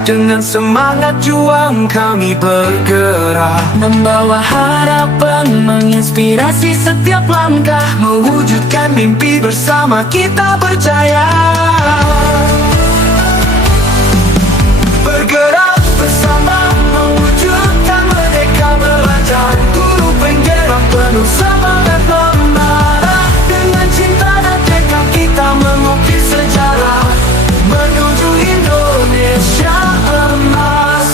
Dengan semangat juang kami bergerak, membawa harapan, menginspirasi setiap langkah, mewujudkan mimpi bersama kita percaya. Bergerak bersama, mewujudkan merdeka belajar, guru penggerak penuh semangat membara. Dengan cinta dan tekad kita mengukir sejarah, menuju Indonesia emas.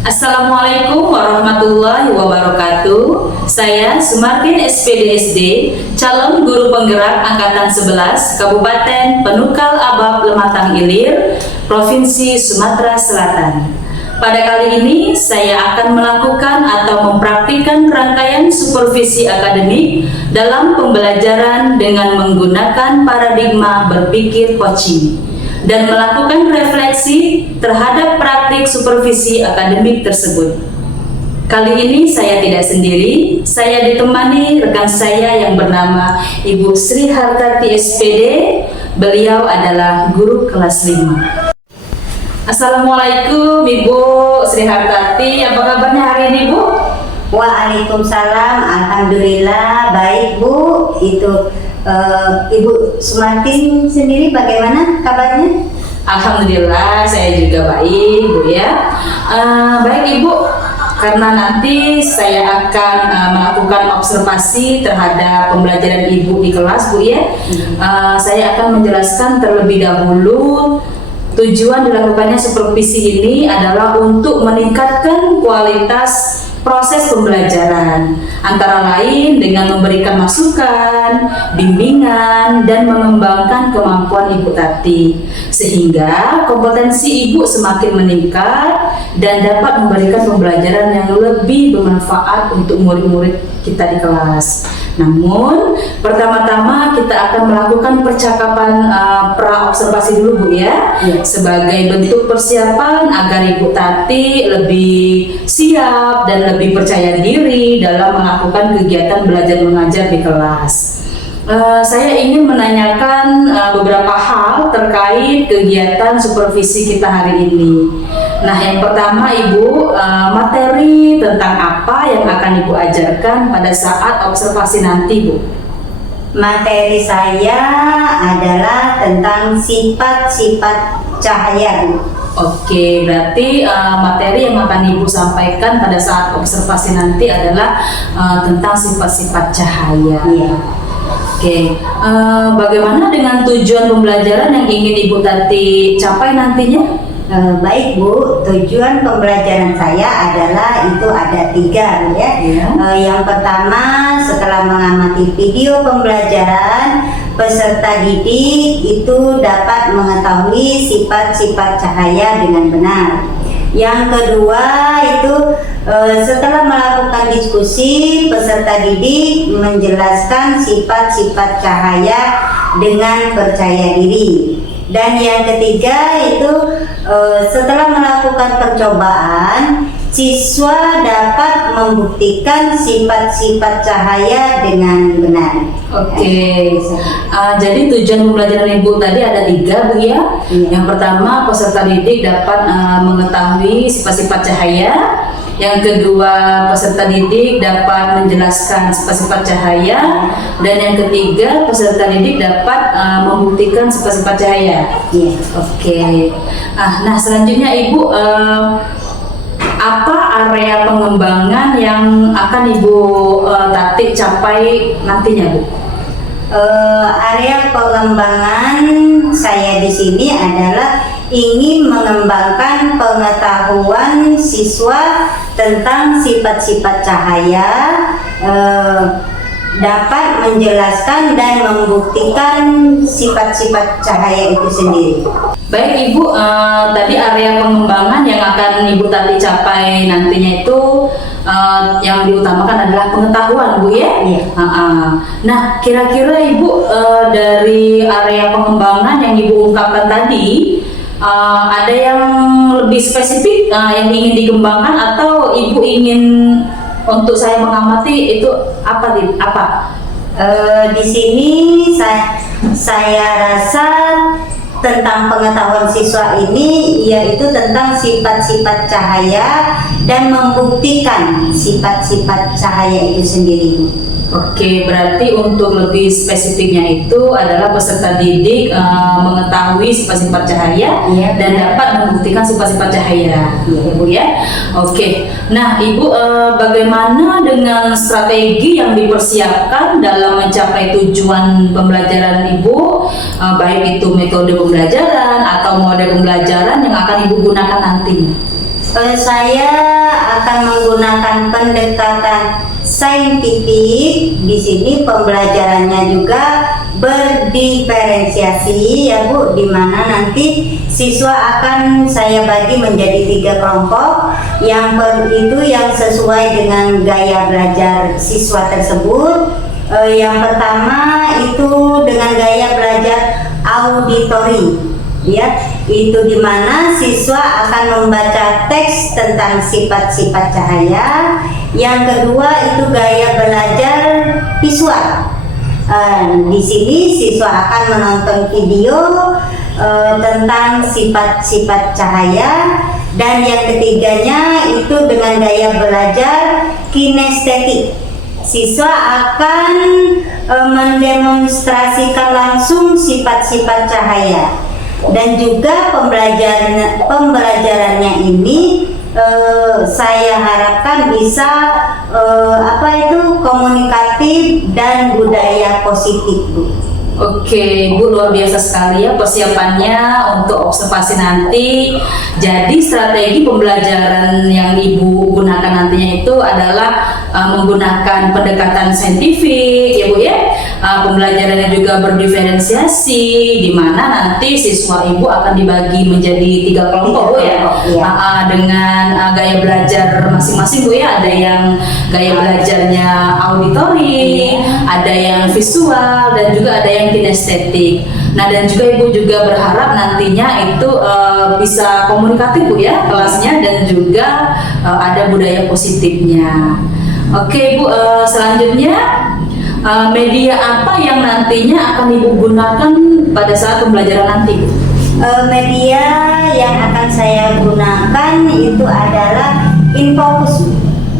Assalamualaikum warahmatullahi wabarakatuh. Saya Sumartin SPD-SD, calon guru penggerak Angkatan 11 Kabupaten Penukal Abab Lematang Ilir, Provinsi Sumatera Selatan. Pada kali ini saya akan melakukan atau mempraktikkan rangkaian supervisi akademik dalam pembelajaran dengan menggunakan paradigma berpikir coaching dan melakukan refleksi terhadap praktik supervisi akademik tersebut. Kali ini saya tidak sendiri, saya ditemani rekan saya yang bernama Ibu Sri Hartati SPD. Beliau adalah guru kelas 5. Assalamualaikum Ibu Sri Hartati, apa kabarnya hari ini Bu? Waalaikumsalam, alhamdulillah baik Bu. Ibu Sumartin sendiri bagaimana kabarnya? Alhamdulillah saya juga baik Bu ya. Baik Ibu, karena nanti saya akan melakukan observasi terhadap pembelajaran Ibu di kelas Bu ya. Saya akan menjelaskan terlebih dahulu tujuan dilakukannya supervisi ini adalah untuk meningkatkan kualitas proses pembelajaran, antara lain dengan memberikan masukan, bimbingan, dan mengembangkan kemampuan Ibu Tati, sehingga kompetensi Ibu semakin meningkat dan dapat memberikan pembelajaran yang lebih bermanfaat untuk murid-murid kita di kelas. Namun, pertama-tama kita akan melakukan percakapan pra-observasi dulu Bu ya, sebagai bentuk persiapan agar Ibu Tati lebih siap dan lebih percaya diri dalam melakukan kegiatan belajar mengajar di kelas. Saya ingin menanyakan beberapa hal terkait kegiatan supervisi kita hari ini. Nah, yang pertama Ibu, materi tentang apa yang akan Ibu ajarkan pada saat observasi nanti Bu? Materi saya adalah tentang sifat-sifat cahaya Bu. Oke, berarti materi yang akan Ibu sampaikan pada saat observasi nanti adalah tentang sifat-sifat cahaya. Iya. Oke, bagaimana dengan tujuan pembelajaran yang ingin Ibu Tati capai nantinya? Baik Bu, tujuan pembelajaran saya adalah itu ada 3 ya. Yang pertama, setelah mengamati video pembelajaran, peserta didik itu dapat mengetahui sifat-sifat cahaya dengan benar. Yang kedua itu setelah melakukan diskusi, peserta didik menjelaskan sifat-sifat cahaya dengan percaya diri. Dan yang ketiga itu setelah melakukan percobaan, siswa dapat membuktikan sifat-sifat cahaya dengan benar. Oke, jadi tujuan pembelajaran Ibu tadi ada 3 Bu ya. Yang pertama, peserta didik dapat mengetahui sifat-sifat cahaya. Yang kedua, peserta didik dapat menjelaskan sifat-sifat cahaya. Dan yang ketiga, peserta didik dapat membuktikan sifat-sifat cahaya. Oke. Nah, selanjutnya Ibu, apa area pengembangan yang akan Ibu Tati capai nantinya Bu? Area pengembangan saya di sini adalah ingin mengembangkan pengetahuan siswa tentang sifat-sifat cahaya, dapat menjelaskan dan membuktikan sifat-sifat cahaya itu sendiri. Baik Ibu, tadi area pengembangan yang akan Ibu Tati capai nantinya itu yang diutamakan adalah pengetahuan Bu ya? Nah, kira-kira Ibu dari area pengembangan yang Ibu ungkapkan tadi, ada yang lebih spesifik yang ingin dikembangkan atau Ibu ingin untuk saya mengamati itu apa? Di sini saya rasa tentang pengetahuan siswa ini yaitu tentang sifat-sifat cahaya dan membuktikan sifat-sifat cahaya itu sendiri. Oke, berarti untuk lebih spesifiknya itu adalah peserta didik mengetahui sifat-sifat cahaya Iya, dan dapat membuktikan sifat-sifat cahaya, ya Bu ya. Oke, nah Ibu bagaimana dengan strategi yang dipersiapkan dalam mencapai tujuan pembelajaran Ibu, baik itu metode pembelajaran atau model pembelajaran yang akan Ibu gunakan nantinya? Saya akan menggunakan pendekatan saintifik. Di sini pembelajarannya juga berdiferensiasi ya Bu, di mana nanti siswa akan saya bagi menjadi 3 kelompok yang sesuai dengan gaya belajar siswa tersebut. Yang pertama itu dengan gaya belajar auditori. Ya, itu dimana siswa akan membaca teks tentang sifat-sifat cahaya. Yang kedua itu gaya belajar visual. Di sini siswa akan menonton video tentang sifat-sifat cahaya. Dan yang ketiganya itu dengan gaya belajar kinestetik. Siswa akan mendemonstrasikan langsung sifat-sifat cahaya. Dan juga pembelajarannya ini saya harapkan bisa komunikatif dan budaya positif Bu. Oke, Bu, luar biasa sekali ya persiapannya untuk observasi nanti. Jadi strategi pembelajaran yang Ibu gunakan nantinya itu adalah menggunakan pendekatan saintifik ya Bu ya. Pembelajarannya juga berdiferensiasi, di mana nanti siswa Ibu akan dibagi menjadi 3 kelompok Bu ya. Dengan gaya belajar masing-masing Bu ya. Ada yang gaya belajarnya auditori, ada yang visual, dan juga ada yang kinestetik. Nah, dan juga Ibu juga berharap nantinya itu bisa komunikatif Bu ya kelasnya, dan juga ada budaya positifnya. Oke Bu, selanjutnya media apa yang nantinya akan Ibu gunakan pada saat pembelajaran nanti Bu? Media yang akan saya gunakan itu adalah Infocus.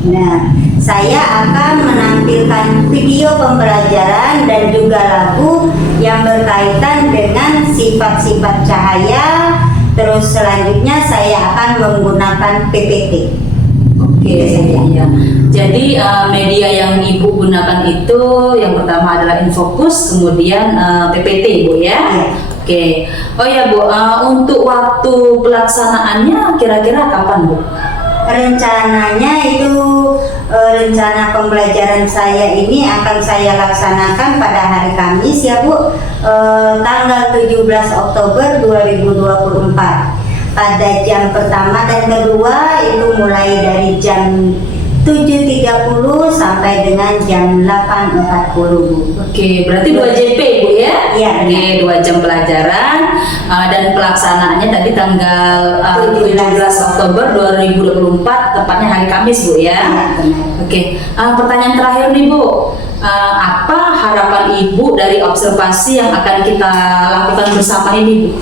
Nah, saya akan menampilkan video pembelajaran dan juga lagu yang berkaitan dengan sifat-sifat cahaya. Terus selanjutnya saya akan menggunakan PPT. Oke, ya. Jadi media yang Ibu gunakan itu yang pertama adalah Infocus, kemudian PPT Bu ya. Oke. Oh ya Bu, untuk waktu pelaksanaannya kira-kira kapan Bu? Rencananya itu rencana pembelajaran saya ini akan saya laksanakan pada hari Kamis ya Bu, tanggal 17 Oktober 2024 pada jam pertama dan kedua itu mulai dari jam 7.30 sampai dengan jam 8.40 Bu. Oke, berarti 2 JP Bu ya? Iya. Oke, 2 jam pelajaran dan pelaksanaannya tadi tanggal 17 Oktober 2024 tepatnya hari Kamis Bu ya? Iya, benar. Oke, pertanyaan terakhir nih Bu, apa harapan Ibu dari observasi yang akan kita lakukan bersama ini Bu?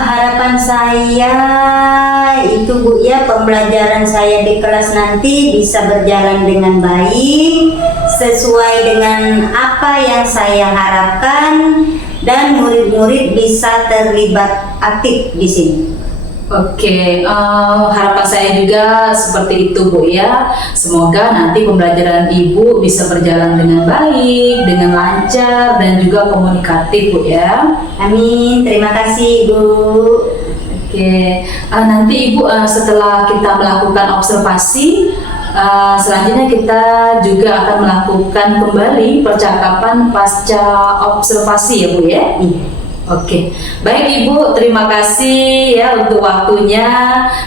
Harapan saya itu Bu ya, pembelajaran saya di kelas nanti bisa berjalan dengan baik sesuai dengan apa yang saya harapkan dan murid-murid bisa terlibat aktif di sini. Oke, harapan saya juga seperti itu Bu ya. Semoga nanti pembelajaran Ibu bisa berjalan dengan baik, dengan lancar, dan juga komunikatif Bu ya. Amin, terima kasih Ibu. Oke, nanti Ibu setelah kita melakukan observasi, selanjutnya kita juga akan melakukan kembali percakapan pasca observasi ya Bu ya. Oke, baik Ibu, terima kasih ya untuk waktunya.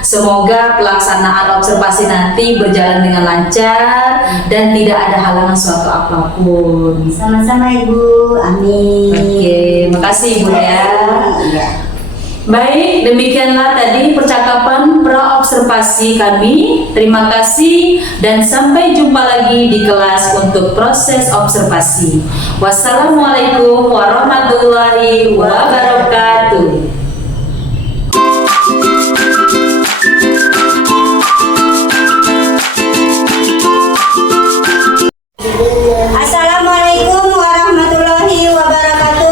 Semoga pelaksanaan observasi nanti berjalan dengan lancar dan tidak ada halangan suatu apapun. Sama-sama Ibu, amin. Oke, makasih Ibu ya. Iya. Baik, demikianlah tadi percakapan praobservasi kami. Terima kasih dan sampai jumpa lagi di kelas untuk proses observasi. Wassalamualaikum warahmatullahi wabarakatuh. Assalamualaikum warahmatullahi wabarakatuh.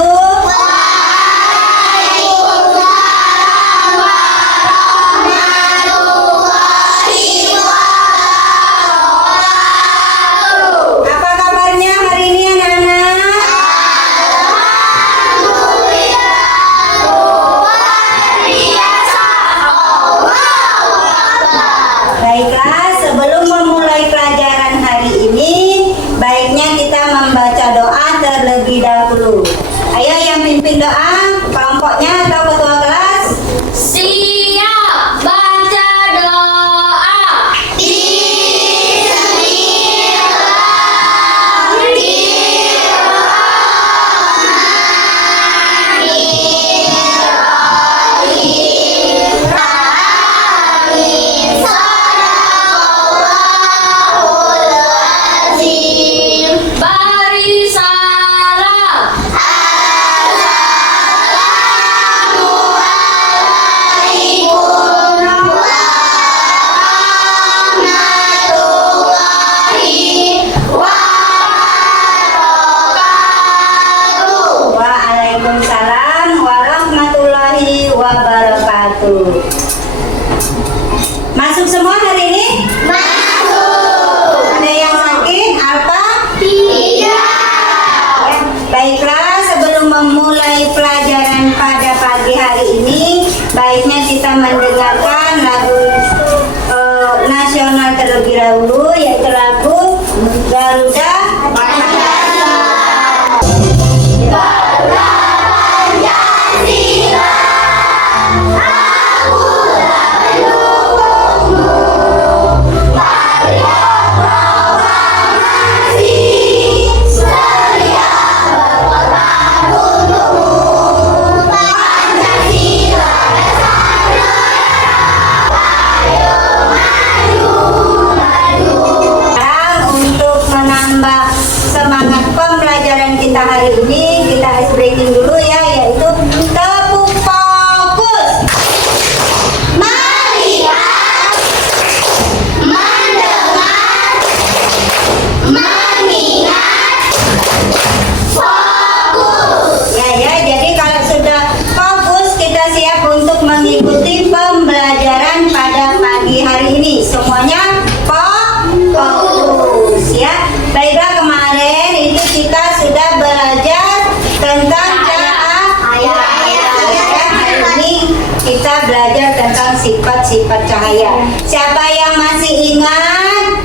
Apa kabarnya hari ini anak-anak? Baiklah, sebelum memulai pelajaran hari ini, baiknya kita membaca doa terlebih dahulu. Ayo yang pimpin doa, kelompoknya atau ketua kelas? Siap baca doa. Bari salam. Waalaikumsalam warahmatullahi wabarakatuh. Masuk semua hari ini? Ada yang sakit? Apa? Baiklah, sebelum memulai pelajaran pada pagi hari ini, baiknya kita mendengarkan lagu nasional terlebih dahulu, yaitu lagu Garuda Pancasila. Sekarang untuk menambah semangat pembelajaran kita hari ini, kita ice breaking dulu ya, yaitu tepuk fokus. Melihat, mendengar, mengingat, fokus. Ya, jadi kalau sudah fokus, kita siap untuk mengikuti pembelajaran pada pagi hari ini. Semuanya fokus ya. Baiklah, kemarin itu kita sudah belajar tentang cahaya. Hari ini kita belajar tentang sifat-sifat cahaya. Siapa yang masih ingat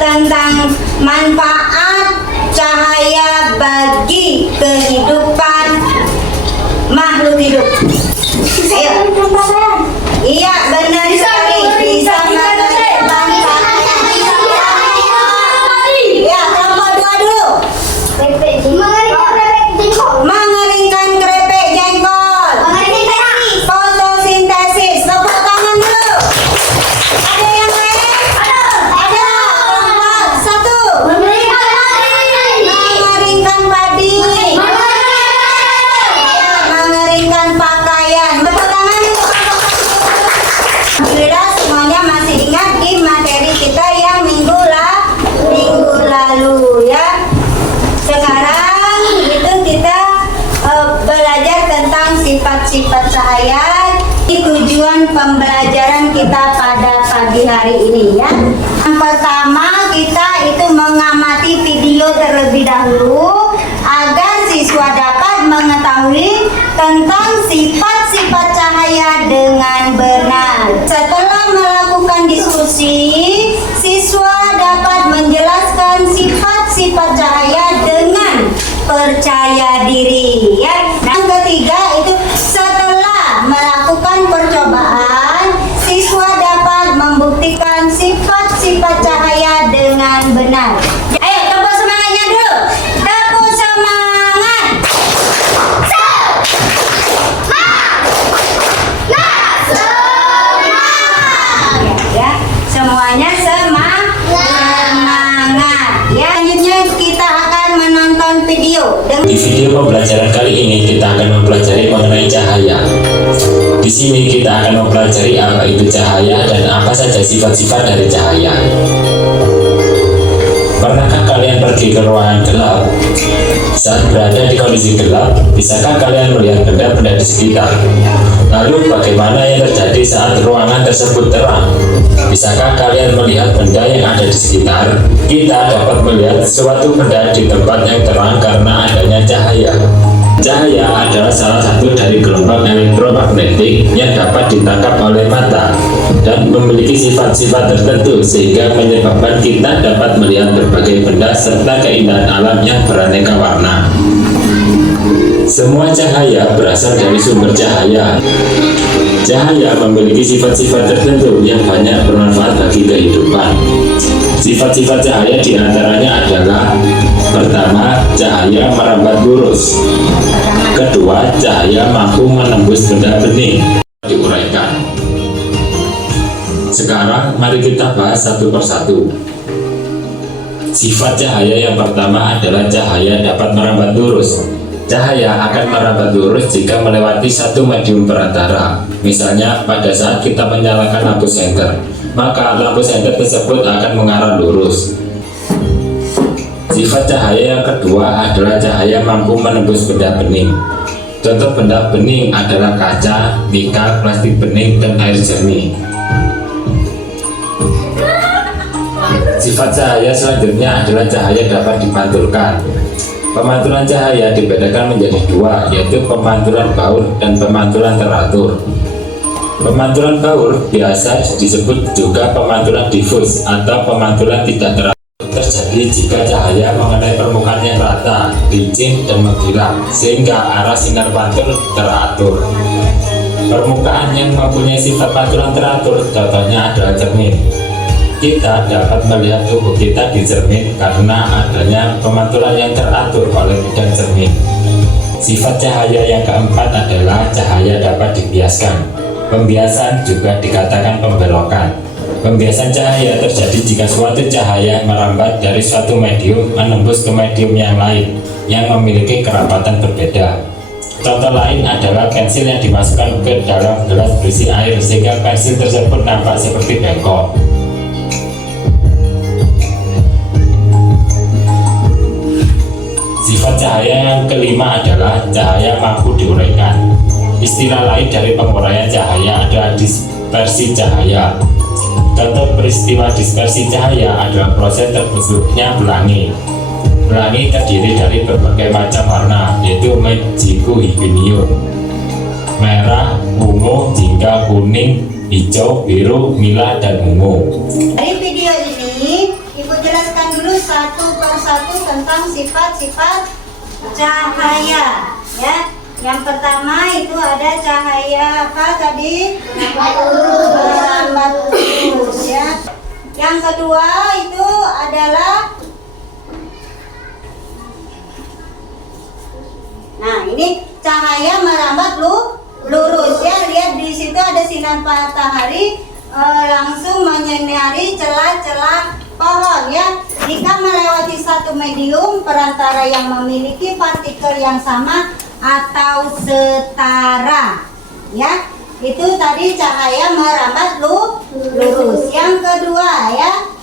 tentang manfaat cahaya bagi kehidupan makhluk hidup? Ayo. Iya, benar sekali. Bisa mengedepankan. Ya, kelompok dua dulu. Mengeringkan keripik jengkol. Fotosintesis. Tepuk tangan dulu. Ada yang lain? Ada. Kelompok satu. Mengeringkan padi. Mengeringkan pakaian. Tepuk tangan dulu. Alhamdulillah semuanya masih ingat di materi kita yang minggu lalu ya. Sekarang itu kita belajar tentang sifat-sifat cahaya. Ini tujuan pembelajaran kita pada pagi hari ini ya. Yang pertama, kita itu mengamati video terlebih dahulu agar siswa dapat mengetahui tentang sifat-sifat cahaya dengan benar. Setelah melakukan diskusi, siswa dapat menjelaskan sifat-sifat cahaya dengan percaya diri ya. Yang ketiga itu setelah melakukan percobaan, siswa dapat membuktikan sifat-sifat cahaya dengan benar. Ayo tepuk semangatnya dulu. Tepuk semangat. video. Di video pembelajaran kali ini kita akan mempelajari mengenai cahaya. Di sini kita akan mempelajari apa itu cahaya dan apa saja sifat-sifat dari cahaya. Pernahkah kalian pergi ke ruangan gelap? Saat berada di kondisi gelap, bisakah kalian melihat benda-benda di sekitar? Lalu bagaimana yang terjadi saat ruangan tersebut terang? Bisakah kalian melihat benda yang ada di sekitar? Kita dapat melihat suatu benda di tempat yang terang karena adanya cahaya. Cahaya adalah salah satu dari gelombang elektromagnetik yang dapat ditangkap oleh mata dan memiliki sifat-sifat tertentu sehingga menyebabkan kita dapat melihat berbagai benda serta keindahan alam yang beraneka warna. Semua cahaya berasal dari sumber cahaya. Cahaya memiliki sifat-sifat tertentu yang banyak bermanfaat bagi kehidupan. Sifat-sifat cahaya diantaranya adalah: pertama, cahaya merambat lurus. Kedua, cahaya mampu menembus benda bening. Diuraikan. Sekarang mari kita bahas satu persatu. Sifat cahaya yang pertama adalah cahaya dapat merambat lurus. Cahaya akan merambat lurus jika melewati satu medium perantara. Misalnya pada saat kita menyalakan lampu senter, maka lampu senter tersebut akan mengarah lurus. Sifat cahaya yang kedua adalah cahaya mampu menembus benda bening. Contoh benda bening adalah kaca, mika, plastik bening, dan air jernih. Sifat cahaya selanjutnya adalah cahaya dapat dipantulkan. Pemantulan cahaya dibedakan menjadi dua, yaitu pemantulan baur dan pemantulan teratur. Pemantulan baur biasa disebut juga pemantulan difus atau pemantulan tidak teratur. Terjadi jika cahaya mengenai permukaan yang rata, licin, dan mengkilap, sehingga arah sinar pantul teratur. Permukaan yang mempunyai sifat pantulan teratur contohnya adalah cermin. Kita dapat melihat tubuh kita di cermin karena adanya pemantulan yang teratur oleh bidang cermin. Sifat cahaya yang keempat adalah cahaya dapat dibiaskan. Pembiasan juga dikatakan pembelokan. Pembiasan cahaya terjadi jika suatu cahaya merambat dari suatu medium menembus ke medium yang lain yang memiliki kerapatan berbeda. Contoh lain adalah pensil yang dimasukkan ke dalam gelas berisi air sehingga pensil tersebut nampak seperti bengkok. Sifat cahaya yang kelima adalah cahaya mampu diuraikan. Istilah lain dari penguraian cahaya adalah dispersi cahaya. Contoh peristiwa dispersi cahaya adalah proses terbentuknya pelangi. Pelangi terdiri dari berbagai macam warna, yaitu magico hibinium, merah, ungu, jingga, kuning, hijau, biru, nila, dan ungu. Dari video ini, Ibu jelaskan dulu satu persatu tentang sifat-sifat cahaya, ya. Yang pertama itu ada cahaya apa tadi? Merambat lurus, ya. Yang kedua itu adalah, nah ini cahaya merambat lurus, ya. Lihat di situ ada sinar matahari langsung menyinari celah-celah pohon, ya. Jika melewati satu medium perantara yang memiliki partikel yang sama atau setara, ya, itu tadi cahaya merambat lurus. Yang kedua, ya,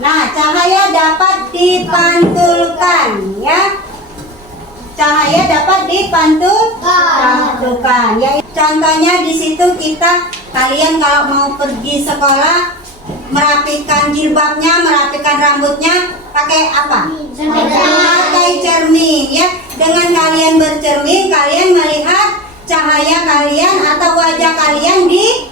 nah cahaya dapat dipantulkan, ya. Cahaya dapat dipantulkan, ya. Contohnya di situ kalian kalau mau pergi sekolah, merapikan jilbabnya, merapikan rambutnya, pakai apa? Pakai cermin, ya. Dengan kalian bercermin, kalian melihat cahaya kalian atau wajah kalian di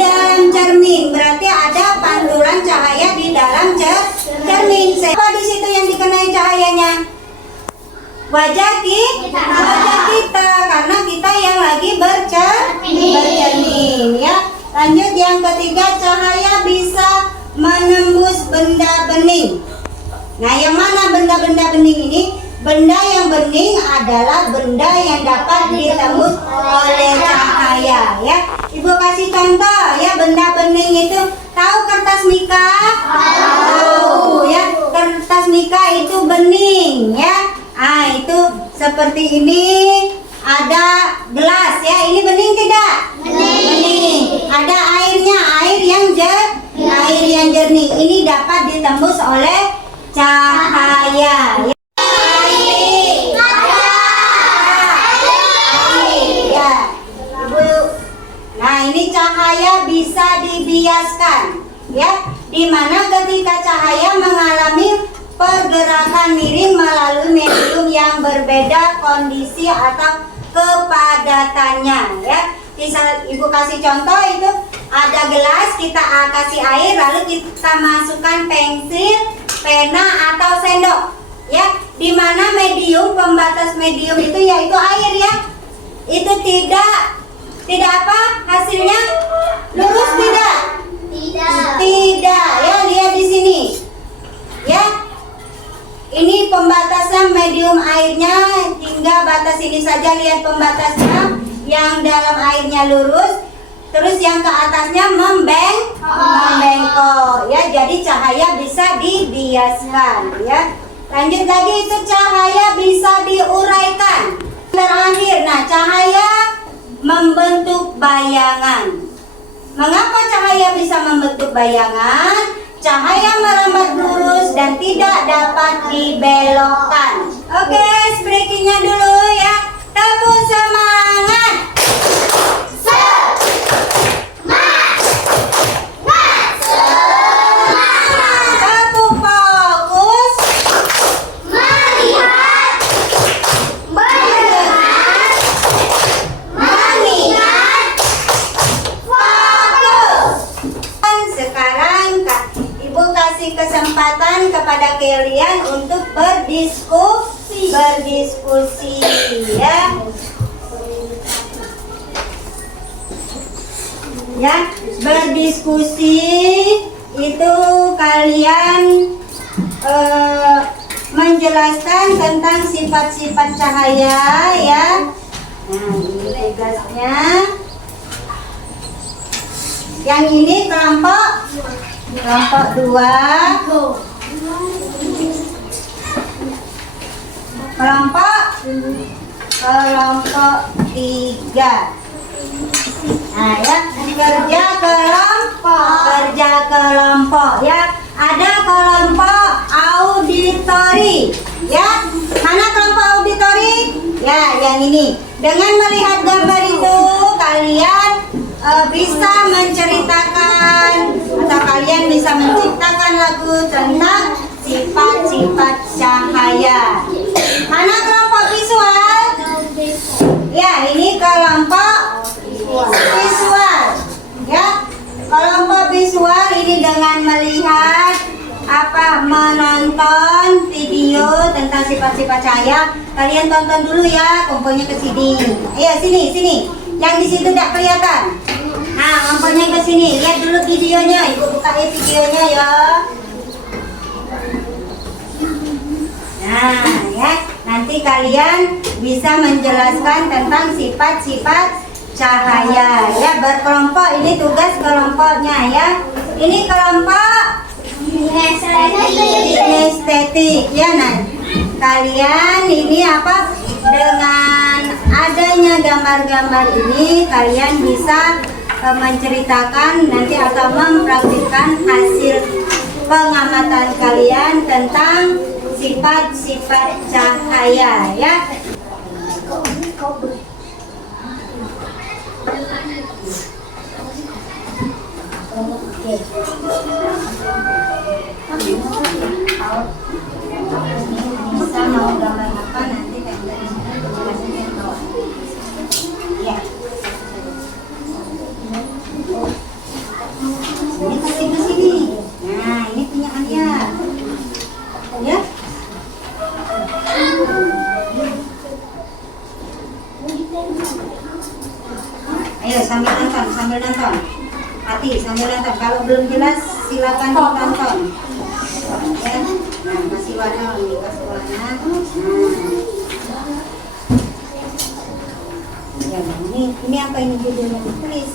dalam cermin. Berarti ada pantulan cahaya di dalam cermin. Apa di situ yang dikenai cahayanya? Wajah kita, karena kita yang lagi bercermin, ya. Lanjut yang ketiga, cahaya bisa menembus benda bening. Nah, yang mana benda-benda bening ini? Benda yang bening adalah benda yang dapat ditembus oleh cahaya, ya. Ibu kasih contoh, ya. Benda bening itu, tahu kertas mika? Tahu, ya. Kertas mika itu bening, ya. seperti ini. Ada gelas ya, ini bening tidak? Bening. Ada airnya, air yang jernih. Ini dapat ditembus oleh cahaya. Ya. Ya, Ibu. Nah, ini cahaya bisa dibiaskan, ya. Dimana ketika cahaya mengalami pergerakan miring melalui medium yang berbeda kondisi atau kepadatannya, ya. Bisa Ibu kasih contoh, itu ada gelas, kita kasih air, lalu kita masukkan pensil, pena atau sendok, ya. Dimana medium, pembatas medium itu yaitu air, ya. Itu tidak apa hasilnya? Lurus tidak? Tidak, ya, lihat di sini, ya. Ini pembatasan medium airnya hingga batas ini saja, lihat pembatasnya. Yang dalam airnya lurus, terus yang ke atasnya membengkok, ya. Jadi cahaya bisa dibiaskan, ya. Lanjut lagi, itu cahaya bisa diuraikan. Terakhir, nah, cahaya membentuk bayangan. Mengapa cahaya bisa membentuk bayangan? Cahaya merambat lurus dan tidak dapat dibelokkan. Oke, speakingnya dulu, ya. Tepuk semangat. Tepuk fokus. Mengingat. Fokus. Dan sekarang Ibu kasih kesempatan kepada kalian untuk berdiskusi, ya. Ya, berdiskusi itu kalian menjelaskan tentang sifat-sifat cahaya, ya. Nah, ini tugasnya. Yang ini kelompok 2, kelompok 3. Nah, ya, kerja kelompok, ya. Ada kelompok auditori, ya. Mana kelompok auditori? Ya, yang ini. Dengan melihat gambar itu, kalian bisa menceritakan atau kalian bisa menciptakan lagu tentang sifat-sifat cahaya. Mana kelompok visual? Ya, ini kelompok visual, ya. Kelompok visual ini dengan melihat menonton video tentang sifat-sifat cahaya. Kalian tonton dulu, ya, komponya ke sini. Ayo sini. Yang di situ tidak kelihatan. Nah, komponya ke sini. Lihat dulu videonya. Ibu buka videonya, ya. Nah, ya. Nanti kalian bisa menjelaskan tentang sifat-sifat cahaya, ya. Berkelompok, ini tugas kelompoknya, ya. Ini kelompok kinestetik, ya. Nah, kalian ini apa? Dengan adanya gambar-gambar ini, kalian bisa menceritakan nanti atau mempraktikkan hasil pengamatan kalian tentang sifat-sifat cahaya, ya. Bisa mau gambar apa nanti kan dari sini jelasnya ke bawah. Ya. Ini kasih ke sini. Nah, ini punya Alia. Ya. Ayo sambil nonton. Hati sambil nonton. Kalau belum jelas silakan ditonton. Ya. Nah, kasih warna. Ya, ini apa ini judulnya? Tulis.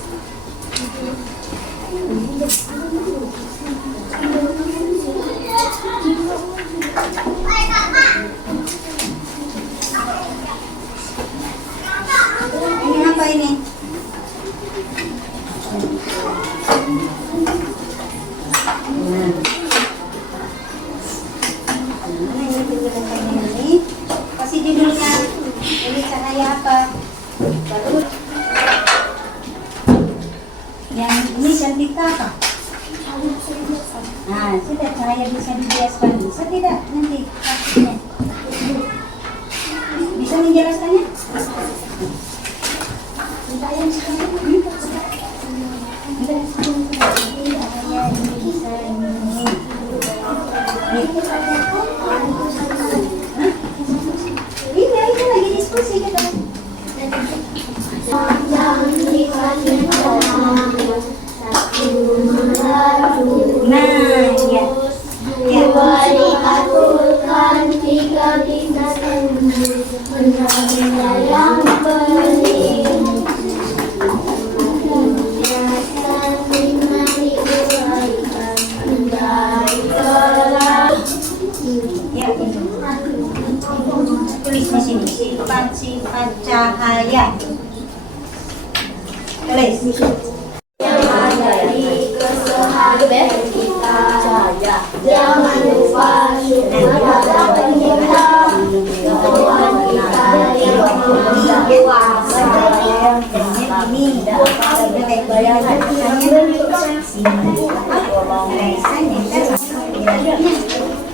ini kasih judulnya. Ini cahaya apa? Baru yang ini cantika apa? Nah, sudah cahaya bisa dibiaskan. Bisa tidak nanti hasilnya? Bisa menjelaskannya? Ini lagi diskusi kita. Nah, ya. Dipatulkan tiga bisa tembus benda-benda yang penting. Biarkan lima diuraikan menjadi terang. Ya, tulis di sini sifat-sifat cahaya. Tulis. Yang ada di keseharian kita. Jangan lupa syukur pada pencipta. Tuhan kita yang maha kuasa. Ini dapat bayangan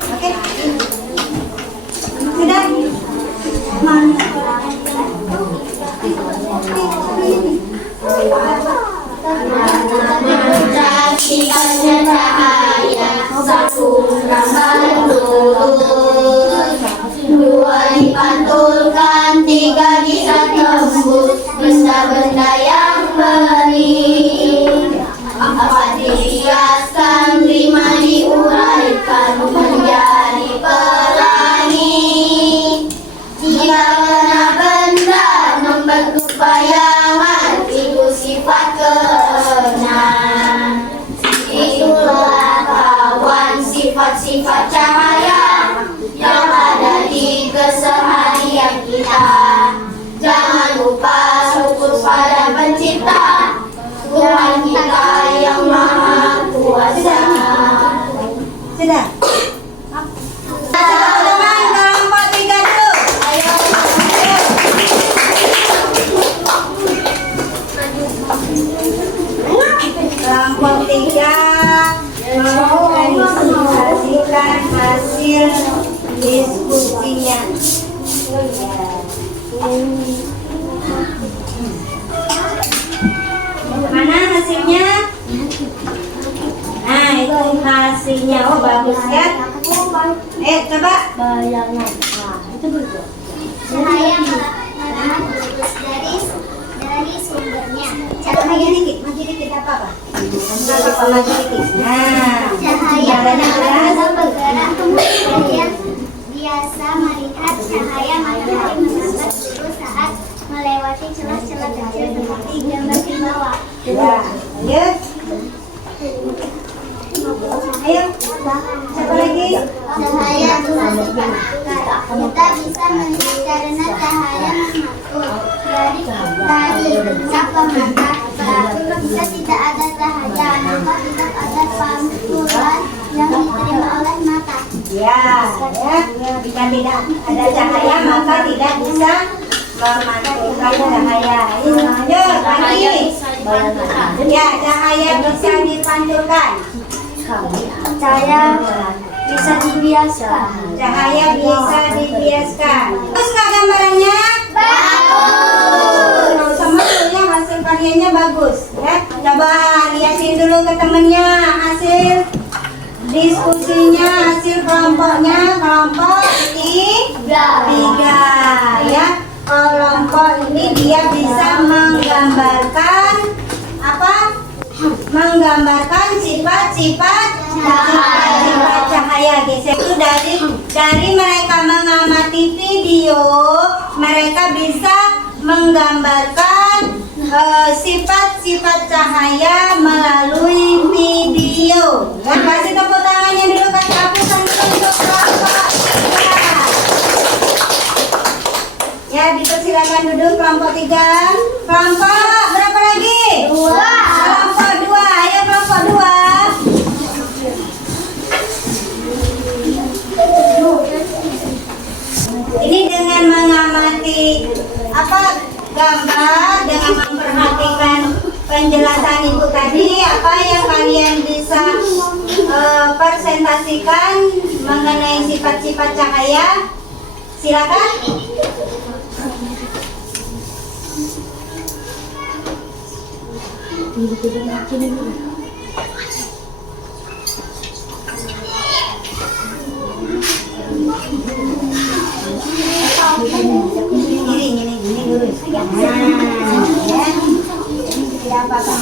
oke, sudah. Saksikannya cahaya, satu ramah lurus, dua dipantulkan, tiga bisa tembus benda-benda yang bening, empat dihiaskan, lima diuraikan menjadi pelangi, tiga benda membentuk bayangan, itu sifat keenam. Itulah kawan sifat-sifat cahaya yang ada di keseharian kita. Jangan lupa syukur pada pencipta, Tuhan kita yang maha kuasa. Sudah. Teman-teman kelompok 3 dulu. Ayo. Kelompok 3 mengpresentasikan hasil diskusinya. Mana hasilnya? Nah, itu hasilnya. Oh, bagus ya. Coba. Bayangan. Cahaya malahan lurus dari sumbernya. Maju dikit apa-apa. Maju dikit. Nah, Cahaya jalannya malahan jelas. bergerak kemudian biasa melihat cahaya matahari menyambar dulu saat melewati celah-celah kecil seperti gambar di bawah. Ya, ayo. Ayo. Siapa lagi? Cahaya kita bisa melihat karena cahaya memantul dari benda ke mata. Jika tidak ada cahaya, maka tidak ada pantulan yang diterima oleh mata. Ya. Jika tidak ada cahaya maka tidak bisa memantulkan cahaya. Ini lanjut lagi. Ya, cahaya bisa dipantulkan. Cahaya bisa dibiaskan. Cahaya bisa dibiaskan. Bagus nggak gambarannya? Bagus. Sama ya, hasil karyanya bagus ya. Coba liatin dulu ke temennya hasil diskusinya, hasil kelompoknya. Kelompok 3 ya. Kelompok ini dia bisa menggambarkan apa? Menggambarkan sifat-sifat cahaya guys. Itu dari mereka mengamati video, mereka bisa menggambarkan sifat-sifat cahaya melalui video. Ya, kasih tepuk tangannya dulu, kasih apusan dulu untuk kelompok. Ya, dipersilakan duduk kelompok 3. Kelompok berapa lagi? 2. Kelompok 2, ayo kelompok 2. gambar dengan memperhatikan penjelasan ibu tadi, apa yang kalian bisa presentasikan mengenai sifat-sifat cahaya? Silakan. Ini lurus. Tidak apa-apa.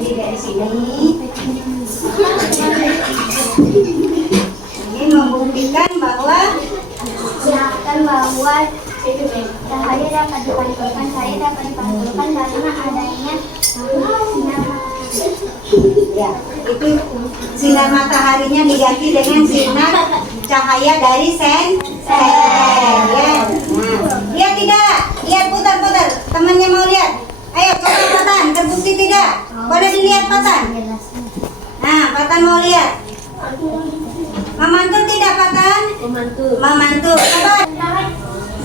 Jadi dari sini ini membuktikan bahwa cahaya dapat dipantulkan, saya dapat dipantulkan karena adanya sinar matahari. ya itu sinar mataharinya diganti dengan sinar cahaya dari senter ya. Nah, lihat tidak? Lihat putar-putar. Temannya mau lihat. Ayo coba Patan, terbukti tidak? Boleh dilihat Patan? Nah, Patan mau lihat. Memantul tidak Patan? Memantul. Coba.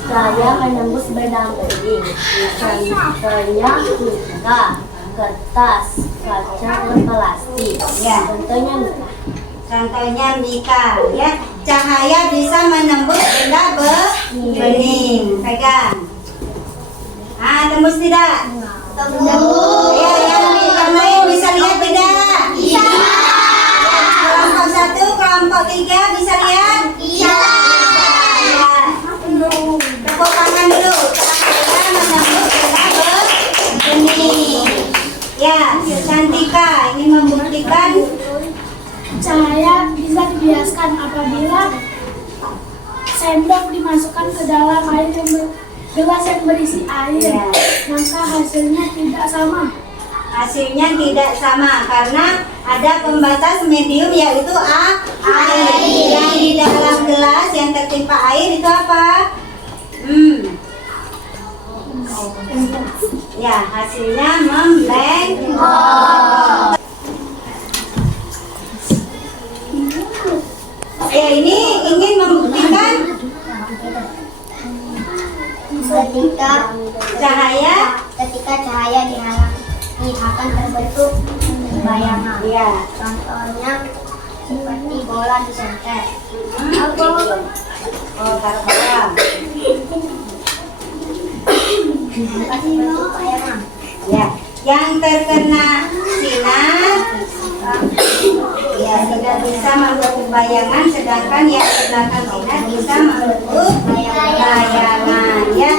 Saya menembus benang bening, misalnya pita, kertas, kaca, dan plastik. Ya. Contohnya Mika. Mika ya. Cahaya bisa menembus benda bening. Pegang. Ah, tembus tidak? Ya, yang lain bisa lihat tidak? Bisa. Kelompok 1, kelompok 3 bisa lihat? Bisa. Ya. Tepuk tangan dulu. Cahaya menembus benda bening. Ya, Cantika ingin membuktikan Cahaya bisa dibiaskan apabila sendok dimasukkan ke dalam air gelas yang berisi air, Ya. maka hasilnya tidak sama. hasilnya tidak sama karena ada pembatas medium yaitu air. Yang di dalam gelas yang tertimpa air itu apa? Ya, hasilnya membengkok. Ya, ini ingin membuktikan ketika cahaya dihalangi akan terbentuk bayangan. ya. Contohnya seperti bola disenter. Oh, taruh bawah. Kasih bentuk bayangan. Ya, yang terkena sinar ya tidak bisa membentuk bayangan, sedangkan yang terkena sinar bisa membentuk bayangan ya.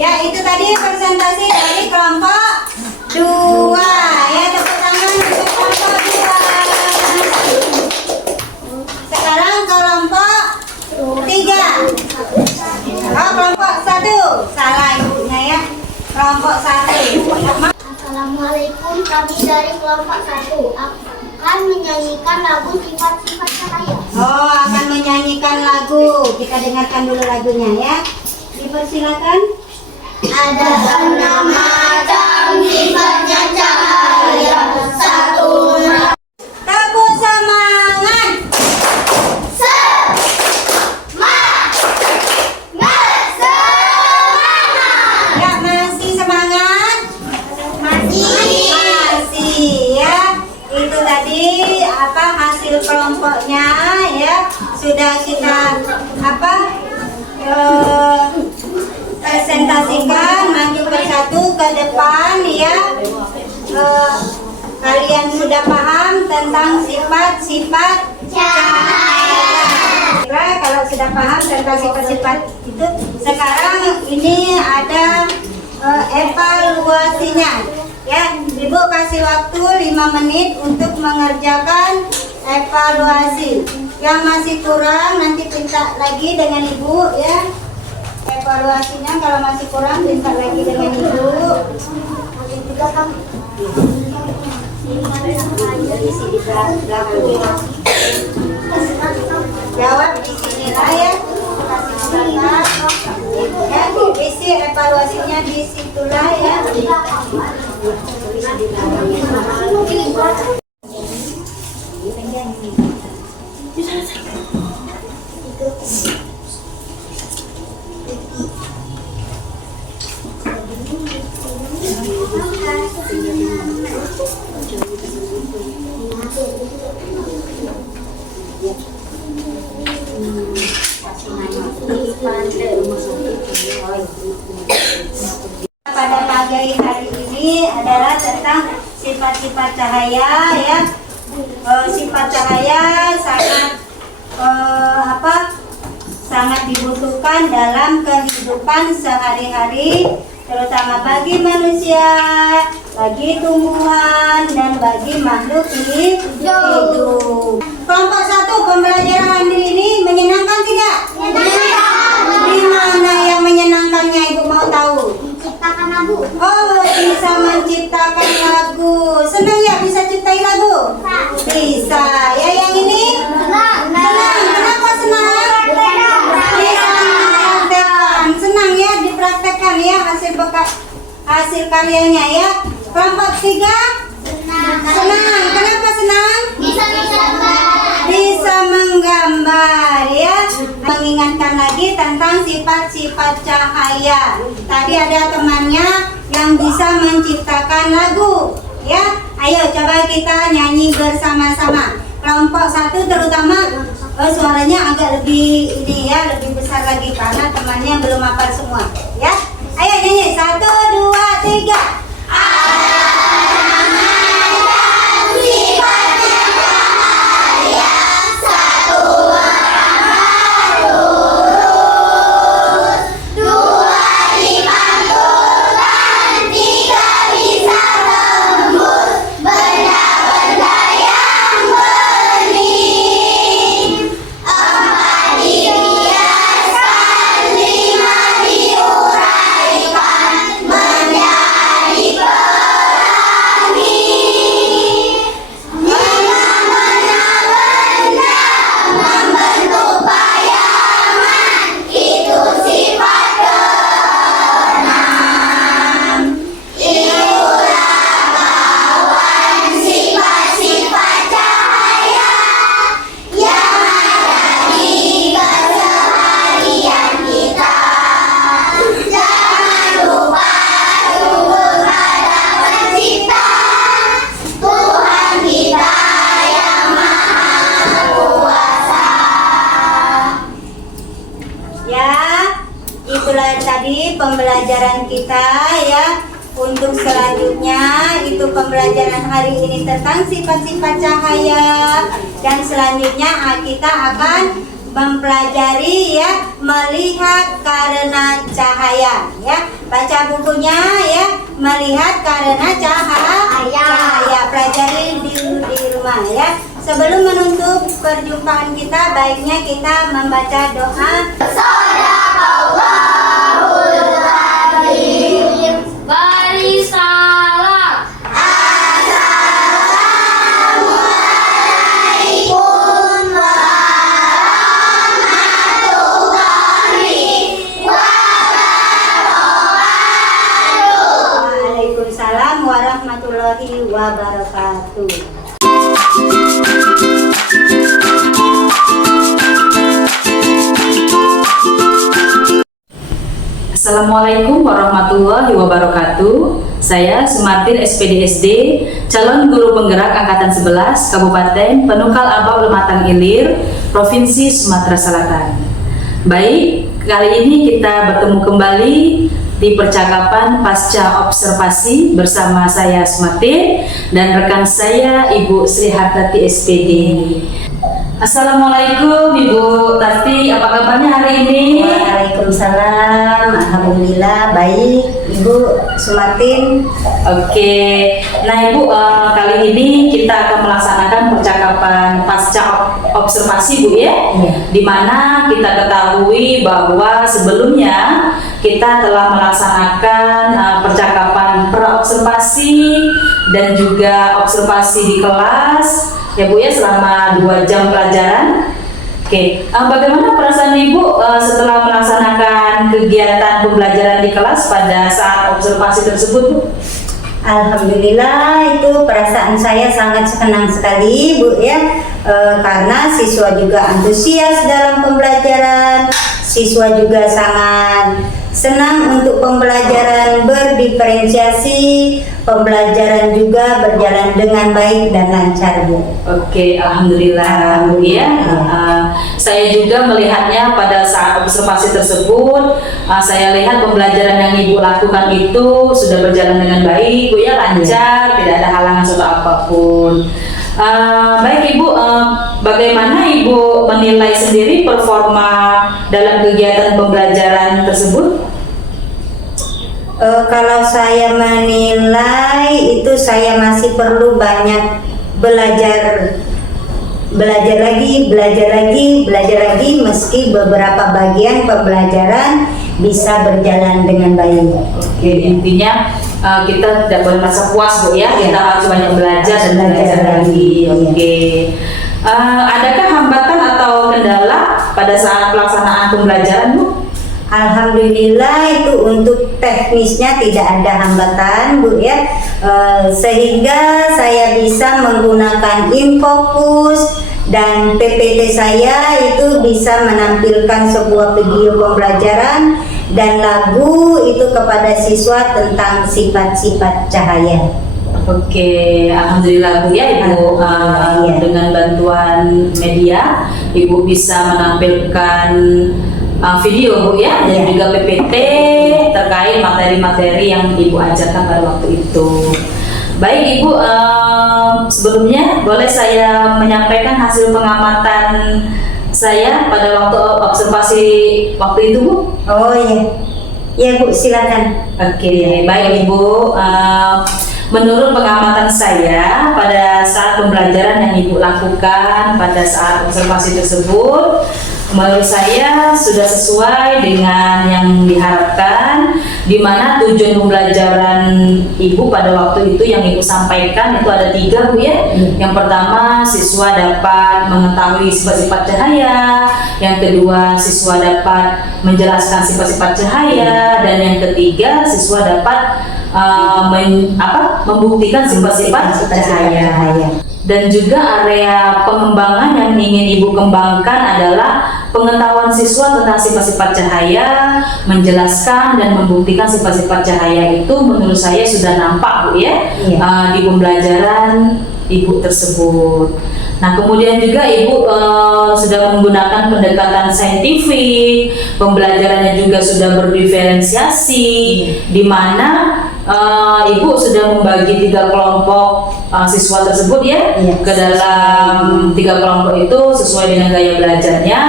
Ya, itu tadi presentasi dari kelompok 2 ya. Tepuk tangan untuk kelompok 2. Sekarang kelompok 3. Oh, kelompok 1. Salah ibunya ya. Kelompok 1. Assalamualaikum, kami dari kelompok 1 akan menyanyikan lagu sifat-sifat cahaya. Oh, akan menyanyikan lagu. Kita dengarkan dulu lagunya ya. Dipersilakan. Ada 6 macam sifatnya cahaya. 1. Tepuk semangat. Ya, masih semangat? Masih ya. Itu tadi apa hasil kelompoknya ya. Sudah kita presentasikan maju persatu ke depan ya. Kalian sudah paham tentang sifat-sifat cahaya. Kira kalau sudah paham tentang sifat-sifat itu, sekarang ini ada evaluasinya ya. Ibu kasih waktu 5 menit untuk mengerjakan evaluasi. Yang masih kurang nanti minta lagi dengan ibu ya. Evaluasinya kalau masih kurang minta lagi dengan ibu. Isi di belakang. Jawab di sini lah ya. Kasih data. Ya, isi evaluasinya di situlah ya. Pada pagi hari ini adalah tentang sifat-sifat cahaya ya. Sifat cahaya sangat dibutuhkan dalam kehidupan sehari-hari, terutama bagi manusia, bagi tumbuhan, dan bagi makhluk hidup. Kelompok 1 pembelajaran mandiri ini menyenangkan tidak? Di mana yang menyenangkannya, Ibu mau tahu? Menciptakan lagu. Oh, bisa menciptakan lagu. Senang ya bisa ciptain lagu? Bisa. Ya, yang ini? Senang. Kenapa senang? Bisa dipraktekkan. Senang ya dipraktekkan ya hasil karyanya ya. Kelompok 3? Senang. Kenapa senang? Bisa menggambar ya. Mengingatkan lagi tentang sifat-sifat cahaya. Tadi ada temannya yang bisa menciptakan lagu ya. Ayo coba kita nyanyi bersama-sama. Kelompok 1 terutama suaranya agak lebih ini ya, lebih besar lagi karena temannya belum hafal semua ya. Ayo nyanyi 1, 2, 3. Pembelajaran kita ya. Untuk selanjutnya itu pembelajaran hari ini tentang sifat-sifat cahaya, dan selanjutnya kita akan mempelajari ya melihat karena cahaya ya. Baca bukunya ya, melihat karena cahaya. Pelajari di rumah ya. Sebelum menutup perjumpaan kita, baiknya kita membaca doa. Barisalah. Assalamualaikum warahmatullahi wabarakatuh. Waalaikumsalam warahmatullahi wabarakatuh. Assalamualaikum warahmatullahi wabarakatuh. Saya Sumartin SPDSD, calon guru penggerak angkatan 11 Kabupaten Penukal Abau Lematang Ilir, Provinsi Sumatera Selatan. Baik, kali ini kita bertemu kembali di percakapan pasca observasi bersama saya Sumartin dan rekan saya Ibu Sri Hartati SPD. Assalamualaikum Ibu Tati, apa kabarnya hari ini? Waalaikumsalam, alhamdulillah baik Ibu Sumartin. Oke, nah Ibu, kali ini kita akan melaksanakan percakapan pasca observasi Bu ya, dimana kita ketahui bahwa sebelumnya kita telah melaksanakan percakapan pra-observasi dan juga observasi di kelas ya Bu ya, selama 2 jam pelajaran. Oke, bagaimana perasaan Ibu setelah melaksanakan kegiatan pembelajaran di kelas pada saat observasi tersebut, Bu? Alhamdulillah, itu perasaan saya sangat senang sekali, Bu ya, karena siswa juga antusias dalam pembelajaran, siswa juga sangat senang untuk pembelajaran berdiferensiasi, pembelajaran juga berjalan dengan baik dan lancar, Bu. Oke, alhamdulillah, Bu ya. Saya juga melihatnya pada saat observasi tersebut. Saya lihat pembelajaran yang Ibu lakukan itu sudah berjalan dengan baik, Bu ya, lancar, tidak ada halangan atau apapun. Baik Ibu, bagaimana Ibu menilai sendiri performa dalam kegiatan pembelajaran tersebut? Kalau saya menilai itu saya masih perlu banyak belajar lagi meski beberapa bagian pembelajaran bisa berjalan dengan baik. Oke, intinya kita tidak boleh merasa puas, Bu ya. Kita harus banyak belajar dan belajar lagi. Oke. Adakah hambatan atau kendala pada saat pelaksanaan pembelajaran, Bu? Alhamdulillah, itu untuk teknisnya tidak ada hambatan, Bu ya, sehingga saya bisa menggunakan InFocus dan PPT saya itu bisa menampilkan sebuah video pembelajaran dan lagu itu kepada siswa tentang sifat-sifat cahaya. Oke, alhamdulillah Bu ya, Ibu dengan bantuan media Ibu bisa menampilkan video, Bu ya, dan juga PPT terkait materi-materi yang Ibu ajarkan pada waktu itu. Baik Ibu, sebelumnya boleh saya menyampaikan hasil pengamatan saya pada waktu observasi waktu itu, Bu? Oh iya, ya Bu, silakan. Oke, baik Ibu. Menurut pengamatan saya pada saat pembelajaran yang Ibu lakukan pada saat observasi tersebut, menurut saya sudah sesuai dengan yang diharapkan, di mana tujuan pembelajaran Ibu pada waktu itu yang Ibu sampaikan itu ada 3, Bu ya. Yang pertama, siswa dapat mengetahui sifat-sifat cahaya, yang kedua siswa dapat menjelaskan sifat-sifat cahaya, dan yang ketiga siswa dapat membuktikan sifat-sifat cahaya. Dan juga area pengembangan yang ingin Ibu kembangkan adalah pengetahuan siswa tentang sifat-sifat cahaya, menjelaskan dan membuktikan sifat-sifat cahaya itu menurut saya sudah nampak, Bu ya, di pembelajaran Ibu tersebut. Nah, kemudian juga Ibu sudah menggunakan pendekatan saintifik, pembelajarannya juga sudah berdiferensiasi, di mana Ibu sudah membagi 3 kelompok siswa tersebut ya, ke dalam 3 kelompok itu sesuai dengan gaya belajarnya.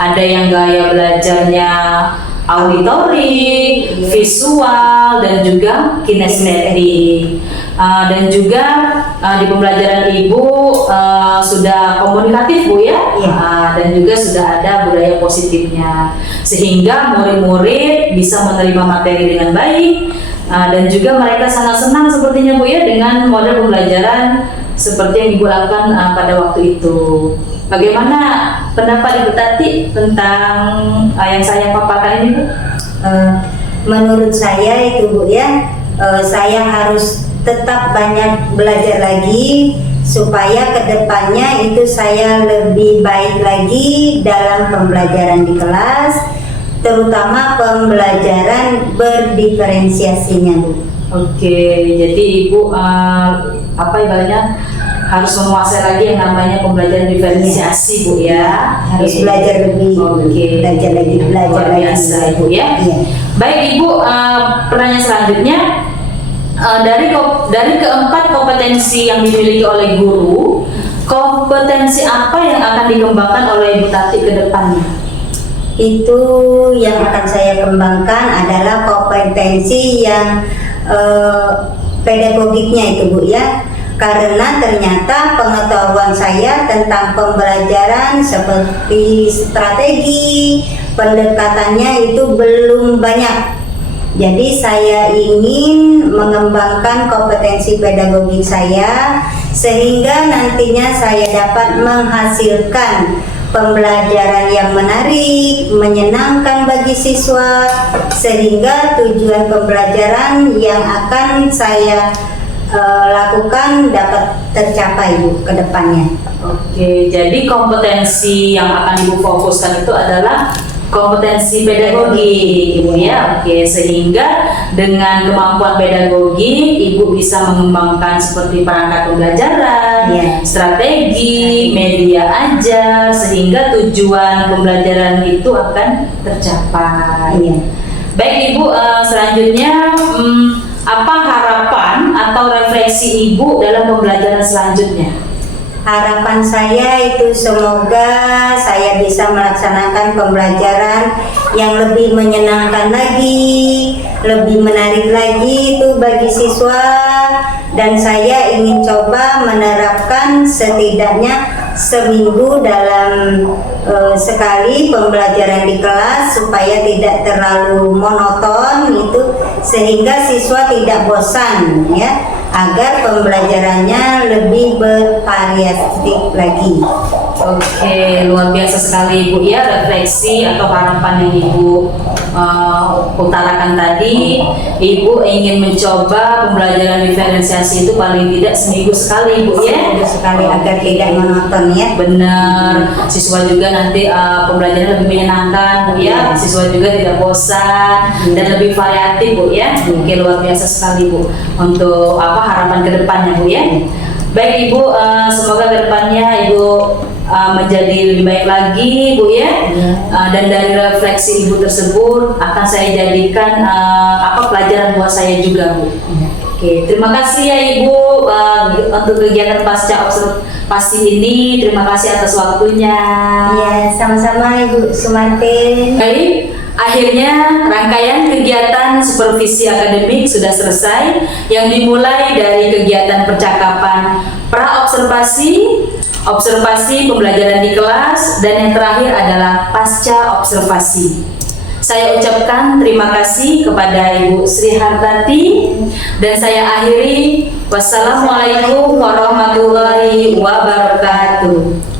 Ada yang gaya belajarnya auditori, visual, dan juga kinestetik. Dan juga di pembelajaran Ibu sudah komunikatif, Bu ya, dan juga sudah ada budaya positifnya, sehingga murid-murid bisa menerima materi dengan baik, dan juga mereka sangat senang sepertinya, Bu ya, dengan model pembelajaran seperti yang Ibu lakukan pada waktu itu. Bagaimana pendapat Ibu Tati tentang yang saya paparkan ini, Bu? Menurut saya itu, Bu ya, saya harus tetap banyak belajar lagi supaya kedepannya itu saya lebih baik lagi dalam pembelajaran di kelas, terutama pembelajaran berdiferensiasinya, Bu. Oke, jadi Ibu ibaratnya harus menguasai lagi yang namanya pembelajaran diferensiasi, Bu ya. Harus belajar lebih, belajar lagi, biasa, Bu ya. Baik Ibu, pertanyaan selanjutnya, dari keempat kompetensi yang dimiliki oleh guru, kompetensi apa yang akan dikembangkan oleh Ibu Tati ke depannya? Itu yang akan saya kembangkan adalah kompetensi yang pedagogiknya itu, Bu ya, karena ternyata pengetahuan saya tentang pembelajaran seperti strategi pendekatannya itu belum banyak. Jadi saya ingin mengembangkan kompetensi pedagogik saya sehingga nantinya saya dapat menghasilkan pembelajaran yang menarik, menyenangkan bagi siswa, sehingga tujuan pembelajaran yang akan saya lakukan dapat tercapai Bu ke depannya. Oke, jadi kompetensi yang akan Ibu fokuskan itu adalah kompetensi pedagogi, Ibu ya. Oke, sehingga dengan kemampuan pedagogi, Ibu bisa mengembangkan seperti perangkat pembelajaran, strategi, media ajar, sehingga tujuan pembelajaran itu akan tercapai. Baik Ibu, selanjutnya apa harapan atau refleksi Ibu dalam pembelajaran selanjutnya? Harapan saya itu semoga saya bisa melaksanakan pembelajaran yang lebih menyenangkan lagi, lebih menarik lagi itu bagi siswa, dan saya ingin coba menerapkan setidaknya seminggu dalam sekali pembelajaran di kelas supaya tidak terlalu monoton itu, sehingga siswa tidak bosan ya, agar pembelajarannya lebih bervariatif lagi. Oke, luar biasa sekali Ibu ya, refleksi atau harapan yang Ibu utarakan tadi. Ibu ingin mencoba pembelajaran diferensiasi itu paling tidak seminggu sekali Ibu ya. Seminggu sekali agar tidak monoton ya. Benar, siswa juga nanti pembelajaran lebih menyenangkan Bu ya, siswa juga tidak bosan dan lebih variatif Bu ya. Oke, luar biasa sekali Bu untuk harapan kedepannya Bu ya. Baik Ibu, semoga kedepannya Ibu menjadi lebih baik lagi Bu ya. Dan dari refleksi Ibu tersebut akan saya jadikan pelajaran buat saya juga Bu. Oke, terima kasih ya Ibu untuk kegiatan pasca observasi ini. Terima kasih atas waktunya. Ya, sama-sama Ibu Sumartin. Baik, akhirnya rangkaian kegiatan supervisi akademik sudah selesai, yang dimulai dari kegiatan percakapan pra-observasi, observasi pembelajaran di kelas, dan yang terakhir adalah pasca observasi. Saya ucapkan terima kasih kepada Ibu Sri Hartati, dan saya akhiri. Wassalamualaikum warahmatullahi wabarakatuh.